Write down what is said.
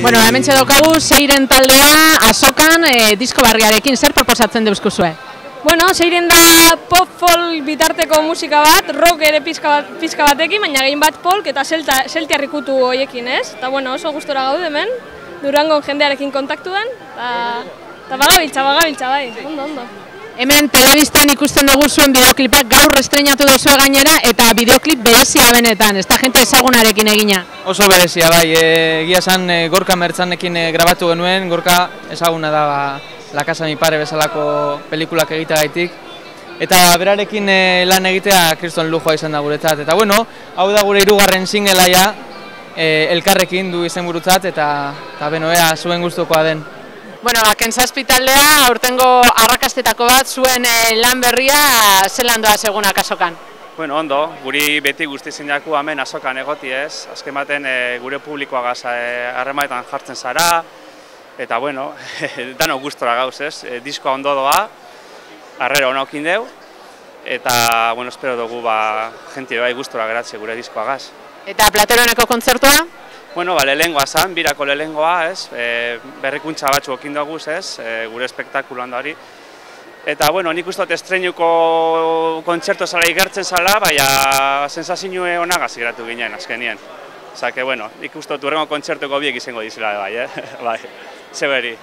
Bueno, hemen daukagu Seiren taldea azokan disko berriarekin zer proposatzen deuzkuzue? Bueno, Seiren da pop-folk bitarteko musika bat, rock ere pizka batekin, baina gehien bat folk eta zeltiarrikutu hoiekin, ez? Eta bueno, oso gustora gaude hemen, Durangon jendearekin kontaktuan, eta bagabiltza bai, ondo. Hemen telebistan ikusten dugu zuen bideoklipak gaur estreinatu duzue gainera eta bideoklip berezia benetan, ez da jente ezagunarekin egina. Oso berezia bai, egia esan Gorka Mertzanekin grabatu genuen, Gorka ezaguna da La Casa de mi Padre bezalako pelikulak egiteagaitik. Eta berarekin lan egitea kriston lujoa izan da guretzat. Eta bueno, hau da gure 3. singlea ja, elkarrekin du izenburutzat eta beno, ea zuen gustukoa den. Bueno, Kentzazpi taldea aurtengo arrakastetako bat zuen lan berria zelan doa segunak azokan? Bueno, ondo, guri beti guztizien jaku hemen azokan egoti ez. Azken baten gure publikoagaz harremanetan jartzen zara. Eta bueno, dano gustora gauz ez. Diskoa ondo doa, harrera hona okin deu. Eta, bueno, espero dugu jenti bai gustora geratze gure diskoagaz. Eta Plateroneko kontzertua? Bueno, lehengoa zan, birako lehengoa, ez, berrikuntza batzu okin duguz, ez, gure espektakuloan da hori. Eta, bueno, nik uste dut estreinuko kontzertu zala ikertzen zala, baina sensazioa onagaz geratu ginen azkenien. Osa, que, bueno, nik uste dut urrengo kontzertuko biek izango dizela, bai, bai, zeberi.